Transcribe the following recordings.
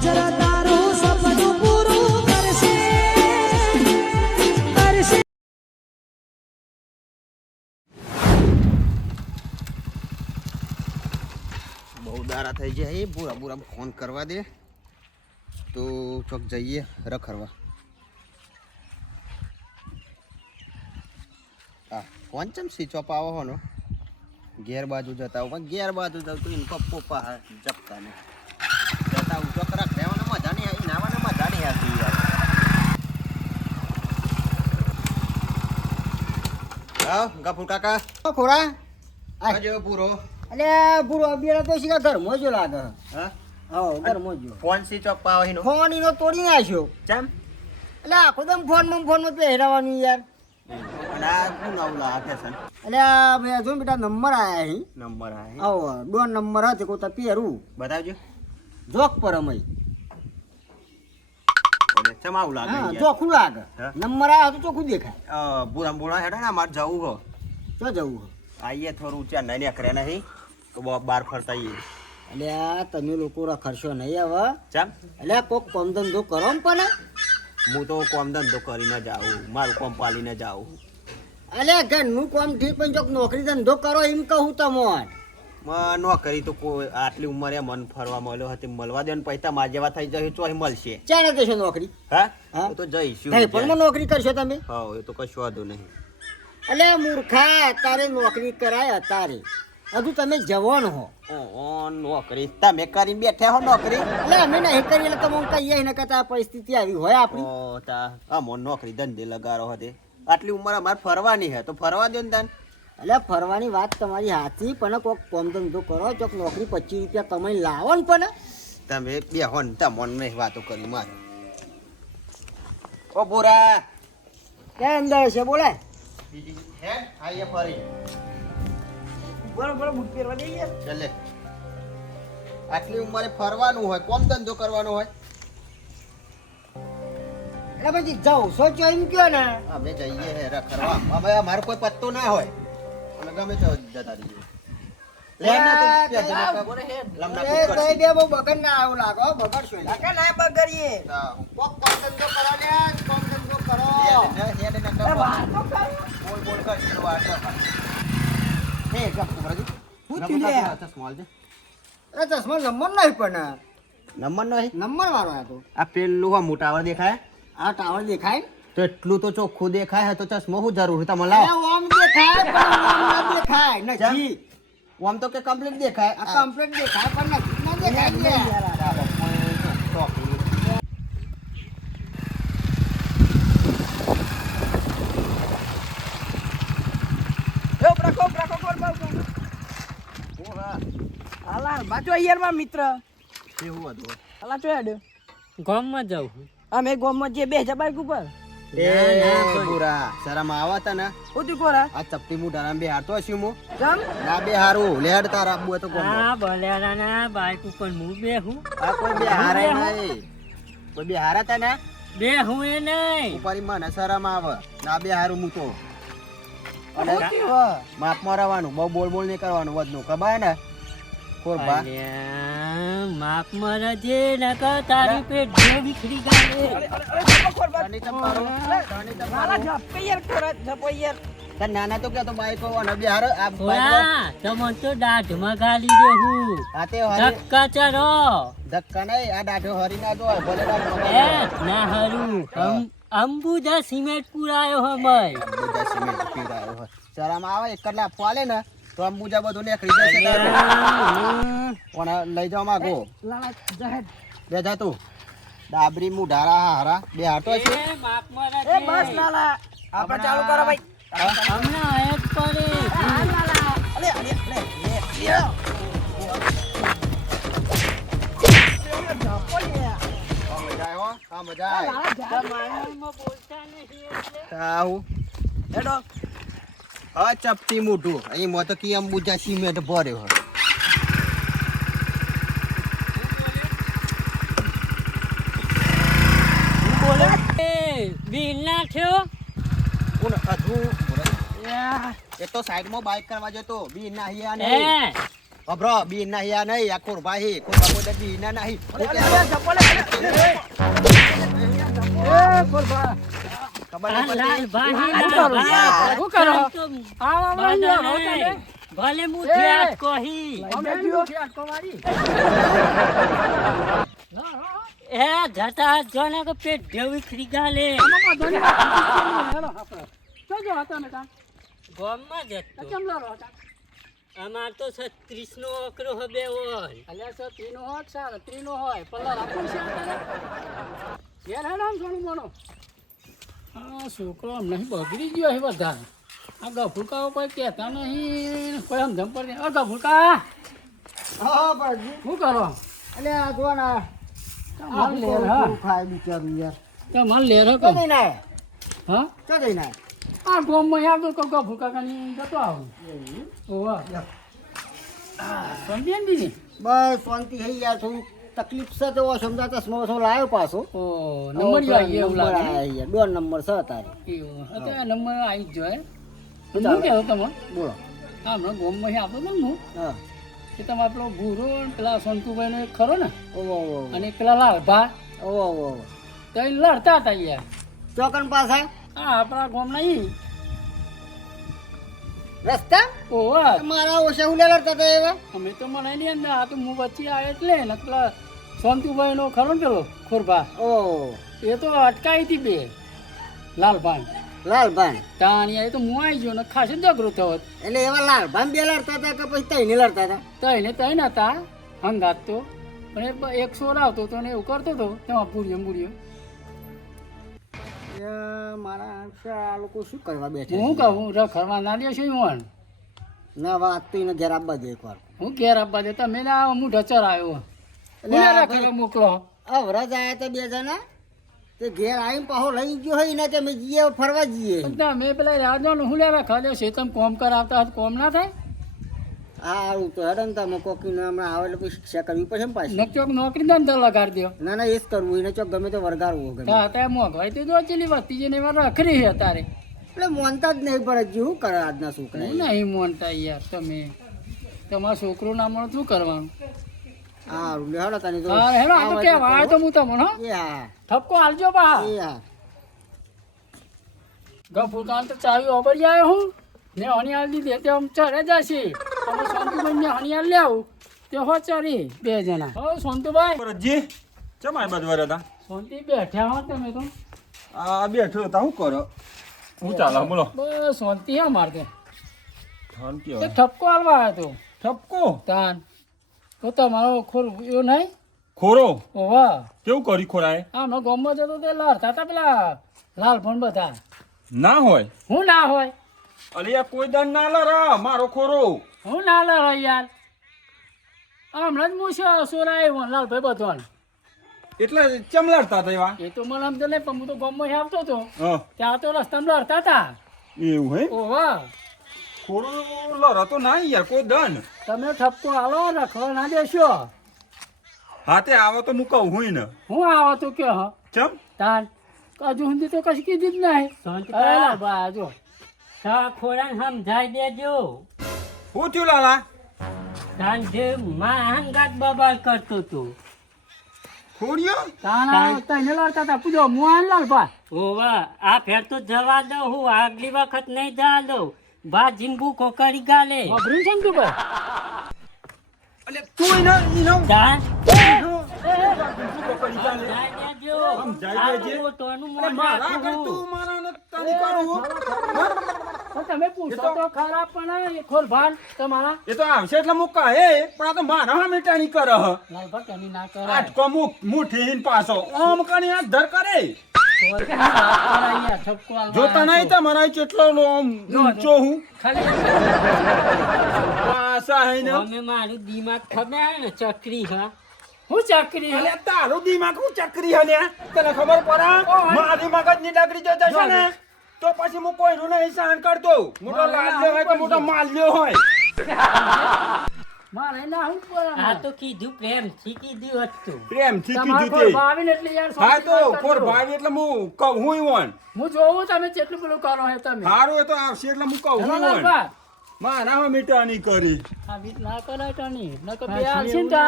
Future તારું સપનું પૂરું કરશે કરશે. બહુ દારા થઈ જાય એ પૂરા પૂરા ફોન કરવા દે. તો ચોક જઈએ, રખડવા. હા ફોન ચમ સ્વિચ ઓફ આવો હોનો? ઘેર બાજુ જતા હું ઘેર બાજુ જાઉં તો એને પપ્પો પા જપતા ને જતા હું ચોક રખડ્યાવાને મજા નહીં આવી નાવાને મજા નહીં આવતી યાર હા ગફુર કાકા? ખોરા આજે પૂરો. અલે પૂરો અબિયાર તો શીખા ઘરમાં જો લાગે હા? હા ઘરમાં જો. ફોન સ્વિચ ઓફ આવો એનો ફોન એનો તોડી નાખ્યો. ચમ? એટલે આખો દમ ફોનમાં ફોનમાં પહેરાવાનું યાર. આ ભાઈ જો બેટા નંબર આયા અહીં નંબર આયા આવો દોન નંબર હતો કોઈ તો પહેરું. બતાવજો. જોક પર અમે એટલે ચમાવું લાગે હા ચોખ્ખું લાગે. નંબર આવ્યો તો ચોખ્ખું દેખાય. બુરા બુરા હેડે ને મારે જવું હો. તો જવું આઈએ થોડું ઊંચા નહીં નીકળે નહીં. તો બહાર ફરતા આઈએ. એટલે આ તમે લોકો રખડશો નહીં હવે. ચમ? એટલે કોક કોમ ધંધો કરો ને પણ. હું તો કોમ ધંધો કરીને જાઉં મારું કોમ પાલીને જાઉં એટલે ઘરનું કોમ ઠીક પણ જો નોકરી ધંધો કરો એમ કહું તમને. નોકરી તો કોઈ આટલી ઉંમરે મન ફરવા મળ્યો હતી મળવા દે પૈસા માર જેવા થઈ જાય તો મળશે. ચાલે જશો નોકરી? હા? તો જઈશું નહીં પણ નોકરી કરશો તમે? હા એ તો કશું વાંધો નહીં. એટલે મૂર્ખા અત્યારે નોકરી કરાય અત્યારે હજુ તમે જવાન હો. નોકરી. તમે કરી બેઠા હો નોકરી? એટલે અમે નહીં કરી એટલે તમે કહીએ ને કે પરિસ્થિતિ આવી હોય આપણી? અમો તા નોકરી ધંધે લગાડો હતી આટલી ઉંમર અમારે ફરવાની હે તો ફરવા દો ને તાન. એટલે ફરવાની વાત તમારી હાથી પણ કોઈક કોમ ધંધો કરો ચોક નોકરી પચીસ રૂપિયા કમાઈ લાવો ને પણ. તમે બે હોન તમોન નહીં વાતો કરી મારે. ઓ બોરા ક્યાં અંદર છે બોલે. હે? આઈએ ફરી. બોલો બોલો બુટ પહેરવા દે યાર. ચલે. આટલી ઉંમરે ફરવાનું હોય કોમ ધંધો કરવાનો હોય? એટલે પછી જાઉં સોચો એમ કયો ને. અમે જઈએ હે રખડવા અમે અમારો કોઈ પત્તો ના હોય. ગમે તો જતા રહીએ. ચશ્મો આલજે. એ ચશ્મા નંબર નહીં પણ નંબર નહીં? નંબર વાળો આ તો. આ પેલું આમ મોટાવા દેખાય? આ ટાવર દેખાય? તો એટલું તો ચોખ્ખું દેખાય તો ચશ્મો શું જરૂર તમે લાવો ઓમ દેખાય પણ ઓમ ના દેખાય નથી આમ તો કે કમ્પ્લીટ દેખાય. આ કમ્પ્લીટ દેખાય પણ નથી. ના દેખાય હાલા બાજુ અయ్యરમાં મિત્ર. એવું હતું? હાલા ચોયાડ ગામમાં જાઉં. અમે ગોમમાં જે બે હજાર બાઈક ઉપર. બુરા શરમ આવતા ને? ઉતી કોરા આ ચપટી મુઢાના બે હારતો હશું જમ ના બે હારું લેડ તારા તો બાઈક ઉપર હું આ કોઈ બે હારે નહીં. કોઈ બે હારા તા ને? બેહું એ નહીં. ઉપારી મને શરમ આવે. ના બે હારું હું તો. અને રહેવાનું બહુ બોલ બોલ નહીં કરવાનું વધનું ખબર ને? અલ્યા, માપ મરજે નકર તારી પેટ જે વિખરી ગાલે તને તો મારો તને તો હાલા મારો જપ યાર કોરા જપ યાર. તને નાના તો કે તો બાઈક અને બે આ બાઈક તમન તો દાઢમાં ગાલી દેહું આ તે હરી ધક્કા ચરો. ધક્કા નહીં આ દાઢો હરી ના જો ભલે એ ના હરું. અમ- અંબુજા સિમેન્ટ પુરાયો હમય. અંબુજા સિમેન્ટ પુરાયો ચરામાં આવે એક કલાક ફાલે ને તો અંબુજા બધું નીકળી જશે. પણ લઈ જાઓ માગો? લાલા બે જા તું. ડાબરી મુઢારા હારા. બે હાટો છે. એ બસ લાલા. આપણે ચાલુ કરો ભાઈ. પડે હા લાલા. અલે અલે અલે આ મજા આવે મજા આવી બોલતા એટલે. આ ચપટી મોઢું. અહીં મો તો કી અંબુજા સિમેન્ટ ભર્યો હોય. બિલ નાખ્યો કોણ અધુ એ તો સાઈડમાં બાઇક કરવા જતો. બી ના નહીં. અબ્રો બી ના હિયા નહીં. આ ખોરભાઈ ખોરભા પોતે બી ના નહીં. ભલે હું. કહી. એ જો ને કે પેટ ઢેવી ખરી ગાલે. હતા ને. ગામમાં જ કેમ લારો હતા? અમાર તો છત્રીસ નો અકરો હવે હોય. અલ્યા સર ત્રીનો હોય. કે નો હોય પલ્લા રાખવું છે ઘેર આ છોકરો નહીં બગડી ગયો છે બધા. આ ગફુકાઓ કોઈ કહેતા નહીં. કોઈ આમ જમ પડે આ ગફુકા હા ભાઈ શું કરો? એટલે આ જો ને લેર. હા ખાય બિચારું યાર. લેર કહો જઈને આય. હા? આ ગોમમાં યાદ તો ગફુકા કાની જતો આવું. ઓવા. સમજી દીધી બસ શાંતિ થઈ ગયા થોડું તકલીફ છે તો સમજા સ્મો સ્મો લાવ્યો પાછો. ઓ નંબર આવી એવું નંબર લાગે? આયા યાર નંબર છે તારે. એવું. અત્યારે નંબર આવી જ જોય. શું કહેવું તમે? બોલો. હા હમણાં ગોમમાં આવતો હતો ને હું. હા. કે તમે આપણો ભૂરો પેલા સંતુભાઈ નો ખરો ને? ઓ અને પેલા લાલભા. ઓ ઓવો તો એ લડતા હતા યાર. ચોકન પાસે? હા આપણા ગોમ ઈ. રસ્તા? ઓવા મારા ઓછા લડતા હતા એવા? અમે તો મને નહીં અંદર આ તો હું વચ્ચે આવે એટલે ને પેલા સંતુભાઈ નો ખરો ને પેલો ખોરભા. ઓ. એ તો અટકાઈ હતી બે. લાલભાઈ લાલભાન. તાણી એ તો હું આવી ગયો ને ખાસ જ ઝઘડો થયો એટલે એવા લાલભાન બે લડતા હતા કે પછી તઈને લડતા હતા? તઈને તઈને હતા હંગાત તો. પણ એક સોર આવતો હતો ને એવું કરતો હતો તેમાં પૂર્યો મૂર્યો એ મારા આ લોકો શું કરવા બેઠા હું? કહું રખડવા ના દે છે ઈવન ના. વાત તો એને ઘેર આપવા દે એકવાર હું ઘેર આપવા દે? તમે ના હું ઢચર આવ્યો. એટલે એટલે આ મોકલો. અવરજ હતા બે જણા તે ઘેર આવીને પાછો લઈ ગયો હોય ને તમે જઈએ ફરવા જઈએ. તમે પેલા રાજો ને હું લે રખડ્યો છે તમે કોમ કરાવતા કોમ ના થાય? સારું તો હેડો તમે કોકીને હમણાં આવે એટલે શિક્ષા કરવી પડશે ને પાછી. નકચોક નોકરી ધંધો લગાડી દો ના ના એ જ કરવું એને ચોક ગમે તે વરગાડવું ગમે. હા ત્યાં મોંઘવાઈ તો જો વધતી જઈને એમાં રખડી છે તારે. એટલે મોનતા જ નહીં પડે શું કરે આજના છોકરા નહીં મોનતા યાર તમે. તમારા છોકરું ના મળે શું કરવાનું? સારું હેડો તને તો. હા હેલો આ તો કે એટલે તો હું તમને હા. ઠપકો હાલજો બા. હા. ગફુરકાન તો ચાવી ઓબરી આવ્યો હું. ને હણિયાલ દીધી તે આમ ચડે જશે. ને હણિયાલ લેવું તે હો ચરી બે જણા. હો સોનતુભાઈ ભરતજી ચમ આ બાજુ વરે હતા સોનતી બેઠ્યા હો તમે તો. આ બેઠો હતા શું કરો? હું ચાલે બોલો. બસ સોંતી હે મારતે તે. હવે. ઠપકો હાલવા આવ્યો તો. ઠપકો? તાન. તો તમારો ખોર એવું નહીં? ખોરો? ઓવા કેવું કરી ખોરાય આનો ગામમાં જતો તે લડતા હતા પેલા લાલ ફોન બધા. ના હોય? હું ના હોય? અરે આ કોઈ દાન ના લરા મારો ખોરો. હું ના લડો યાર. હમણાં જ હું સોરા આવ્યો લાલભાઈ બધો એટલે ચમ લડતા હતા એવા? એ તો મને સમજ નહીં પણ હું તો ગામમાં આવતો હતો. ત્યાં તો રસ્તામાં લડતા હતા. એવું હે? ઓવા થોડું લડતો તો ના યાર કોઈ દન તમે ઠપકો હાલો રખવા ના દેશો હાથે આવો તો હું કહું હું ને હું આવો તો કે હા. ચમ? તાન. હજુ સુધી તો કશું કીધું જ નહીં. અરે બા જો ખોરાન સમજાઈ દેજો. શું થયું લાલા? સાંજે માં બબાલ કરતો તો. ખોડિયો તાના તઈને લડતા હતા પૂજો મુઆન લાલભા ઓવા આ ફેર તો જવા દો હું. આગલી વખત નહીં જવા દઉં. બા જીંબુ કોકરી ગાલે. ને તું ભાઈ? અલે તું એને એને જા. લે. સમજાઈ દેજો સમજાઈ દેજે. આ મોટોનું અરે મોં મારા નાખું. તું મારા ન તારી કરું તો તમે પૂછો તો ખરા પણ એ ખોર ભાન તમારા. એ તો આવશે એટલે હું કહે પણ આ તો મારા હા મીટાણી કરે હ. લાલભા કેની ના કરાય. આટકો મુખ મુઠી પાછો. ઓમ કણી હાથ ધર કરે. જોતા નહીં તમારા કેટલો લો આમ ઊંચો હું. ખાલી પાસા હે ને. અમે મારું દિમાગ ખબર ને ચકરી હા. હું ચકરી હલે તારું દિમાગ હું ચકરી હલે તને ખબર પડે મારી મગજની ડગરી જો જશે ને. તો પછી હું કોઈનું નહીં સહન કરતો. મોટો લાલ્યો હોય તો મોટો માલ્યો હોય. મારે ના હું આ તો કીધું પ્રેમથી કીધું હતું. પ્રેમથી કીધું તે. ભાવીને એટલે યાર હા તો કોર. ભાવી એટલે હું કહું હું ઓન હું જોઉં તમે કેટલું પેલું કરો હે તમે. હારું એ તો આવશે એટલે હું કહું હું ઓન લાલભા મારા મીઠાની કરી. આ રીત ના કરાય ટણી નકર બે ને તો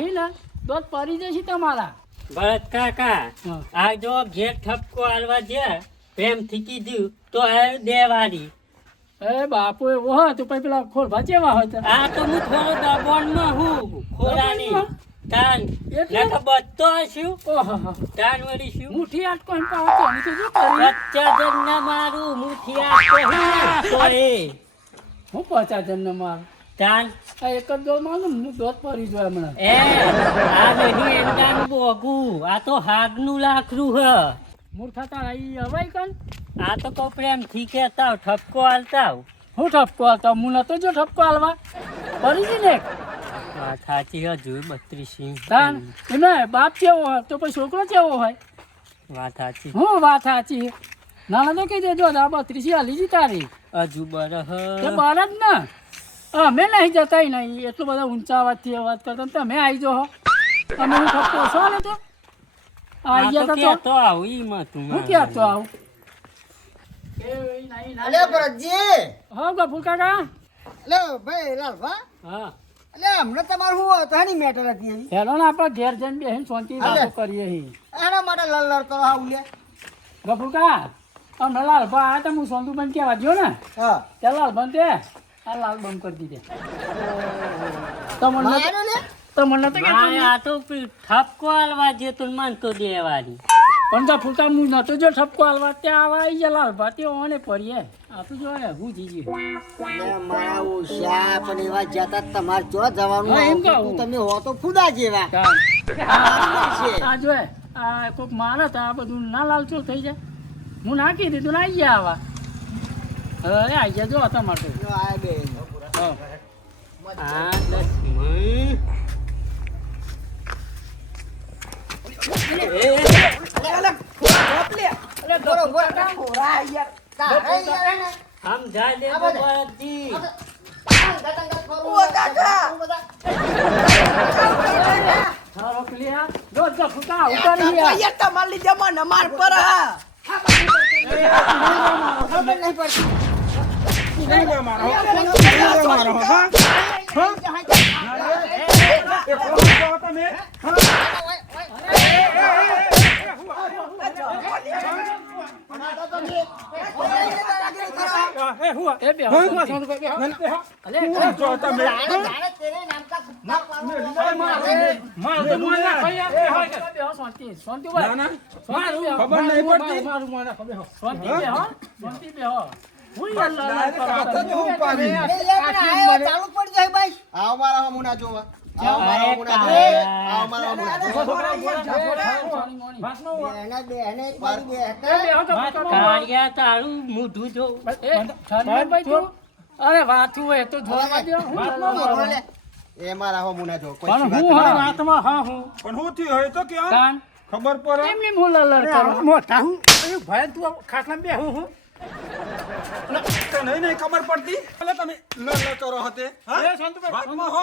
હી ને દોત પડી જશે તમારા. ભરત કાકા. આ જો ઘેર ઠપકો આલવા જ્યાં પ્રેમથી કીધું તો આ દેવાની એ બાપુ એવો હોય તો પછી પેલા ખોર ચેવા હોય આ તો હું થોડો દબાણમાં હું ખોરાની. તાન એટલે? હશું ઓહો તાન વળી શું મુઠી આટકો એમ પાવતો તો તો શું કરીએ પચ્ચા જણ ના મારું મુઠી આ તો એ. હું પચાસ જણને મારું? તાન. આ એક જ દો મારું હું દોત પડી જાય હમણાં એ આ નહીં એંડાનું બોગું. આ તો હાગનું લાકડું હ. મૂર્ખા તારા ઈ હવાઈ કન આ તો કહું પ્રેમથી કહેતા હોવ, ઠપકો હાલતા હોવ. હું ઠપકો હાલતા? હું નતો જો ઠપકો હાલવા? પડી ગઈ ને વાત સાચી હજુ બત્રીસ. તાન એમને બાપ કેવો હોય તો પછી છોકરો કેવો હોય? વાત સાચી. હું વાત સાચી? નાના તો કહી દેજો આ બત્રીસી હાલી જી તારી. હજુ બરહ. તે બાર જ ને? અમે નહીં જતા નહીં એટલું બધા ઊંચા અવાજથી અવાજ કરતા તમે આવી જો અમે હું ઠપકો છો ને તો? આ આવી તો તા તો આવું ઈ માં તું હું ક્યાં તો આવું? અલે ભરતજી. હા ગફુર કાકા. અલે ભાઈ લાલભા. હા. અલે હમણે તમારું હું હતું હાની મેટર હતી એવી હેલો ને આપણે ઘેર જઈને બેસીને શાંતિ વાતો કરીએ હી એના માટે લલ લડ કરો હા ઉલે ગફુર કાકા લાલ લાલભા આ તો હું સોંતુબેન કહેવા ગયો ને. હા. લાલ લાલભાન તે આ લાલ બંધ કરી દીધે. તમને માર્યો મને તમને તો મારે આ તો ઠપકો આલવા જે તું મન તો દેવાની. પણ તો ફૂલકા હું નતો જો ઠપકો આલવા ત્યાં આવા આવી ગયા લાલ ભાતી ઓને પડીએ. આ તો જો ને હું જીજી. મારા ઓશા પણ એવા જતા તમારે જો જવાનું હું એમ કહું. તમે હો તો ફૂડા જેવા. આ જો આ કોઈક મારે તો આ બધું ના લાલચો થઈ જાય. હું નાખી દીધું ને આવી ગયા આવા. હવે આવી ગયા જો તમારે જો આ બેન. આ લક્ષ્મણ અરે બરોબર ખોરા યાર તારે યાર હે ને. સમજા દે આ બધે. ભરતજી. અંગત અંગત ફરવું. બધા. સારો પેલી આ જો જો ફૂટા ઉતારી ગયા ખબર નહીં પડતી. મારો નહીં મારો હા એ કોણ છો તમે એ હુઆ એ બે અલે કોણ અલે છો તમે જાણે જાણે તેરે નામ કા કુત્તા પાડો. માર તો મોય ના ખાઈ બે શાંતિ શાંતિ ના ના શાંતિ બે ખબર નહીં પડતી. મારું મારા ખબર શાંતિ બે હો શાંતિ બે હો હું યાર લાલ કાકા તો હું પાડી એ લે પણ આ ચાલુ પડી જાય ભાઈ આવો મારા હમું ના જોવા મારા હમું જોવા તારું મોઢું જો અરે વાતું હોય તો જોવા દે. એ મારા હો ના જોવા કોઈ પણ હું હા વાતમાં હા હું પણ હું થયું હોય તો ક્યાં ખબર પડે એમની કરું મોટા હું ભાઈ તું ખાટલા બે હું હું તો નહીં નહીં ખબર પડતી. એટલે તમે લ લ કરો હતે હા? વાતમાં હો.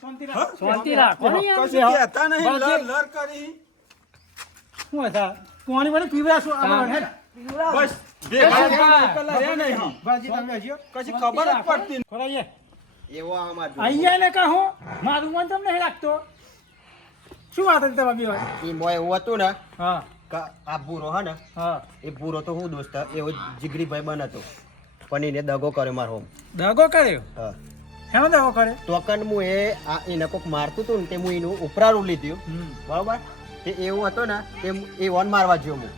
શાંતિ રાખો. ને યાર. કશું કહેતા નહીં લર લર કરી. બસ. બે ભાઈ ભાઈ એકલા રહ્યા નહીં. કશી ખબર જ પડતી નહીં. એવો આમાં જો. મારું મન તમને લાગતો. શું વાત હતી તમારી બે ઈ મોય એવું હતું ને હા. આ ભૂરો હે ને હા. એ ભૂરો તો હું દોસ્ત એવો જીગરી ભાઈ બન હતો. પણ એને દગો કર્યો મારો હોમ. દગો કર્યો? હા. હેમાં દગો કરે ટોકન હું એ આ એને કોક મારતું હતું ને તે હું એનું ઉપરાળું લીધું. બરોબર? તે એવું હતો ને તે એ ઓન મારવા જ્યો હું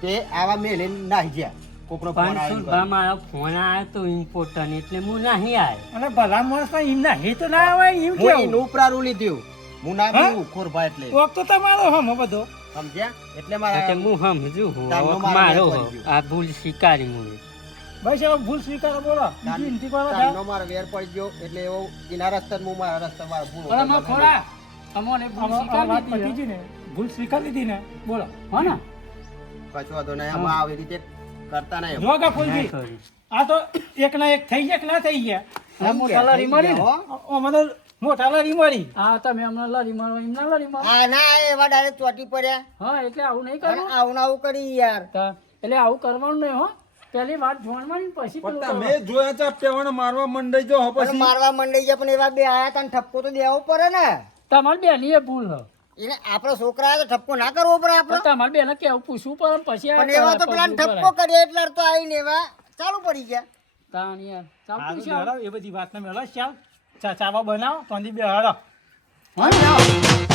તે આવા મેલે નાહી ગયા કોકનો ફોન આવ્યો મારો ફોન આવ્યો તો ઇમ્પોર્ટન્ટ એટલે હું નાહી આવ્યો અને ભલા માણસ એમ નાહી તો ના આવે એમ હું કેવું? એનું ઉપરાળું લીધું. હું ના હા? પીવું ખોરભા એટલે. કોક તો તમારો હમ બધો. સમજ્યા? એટલે મારા હું સમજુ મારો આ ભૂલ સ્વીકારી હું બસ હવે ભૂલ સ્વીકારો બોલો. બીજી કરો મારો વેર પડી ગયો એટલે એવો એના રસ્તે હું મારા રસ્તે મારો ભૂલો અરે માં ખોરા. અમોને ભૂલ સ્વીકાર લીધી ને. ભૂલ સ્વીકાર લીધી ને. બોલો. હો ને? કશું વાંધો નહીં આમાં આવી રીતે કરતા નહીં. જો કે ફૂલજી આ તો એક ના એક થઈ ગયા કે ના થઈ ગયા? મોટા લારી મારી મોટા લારી મરી. હા તમે હમણાં લારી મારો એમ ના લારી મારો. હા ના એવા ડાયરેક્ટ ચોટી પડ્યા. હા એટલે આવું નહીં કરવું. આવું ના આવું કરી યાર. એટલે આવું કરવાનું નહીં હો. પેલી વાત જોણવાની ને પછી તમે જોયા ચાપટેવાને મારવા મંડાઈ જો હો પછી? મારવા મંડાઈ જાય પણ એવા બે આયા તા ને ઠપકો તો દેવો પડે ને. તમારી બેની એ ભૂલ હ. એને આપણો છોકરા તો ઠપકો ના કરવો પડે પણ આપણે તમારી બેને કેવું પૂછવું પડે પછી પણ એવા તો પેલા ઠપકો કરીએ એટલે તો આવીને એવા ચાલુ પડી ગયા. તાણ યાર ચાલુ પૂછ્યા એ બધી વાત મેળો ચાલ. ચાવા બનાવો તો બે હાડો હા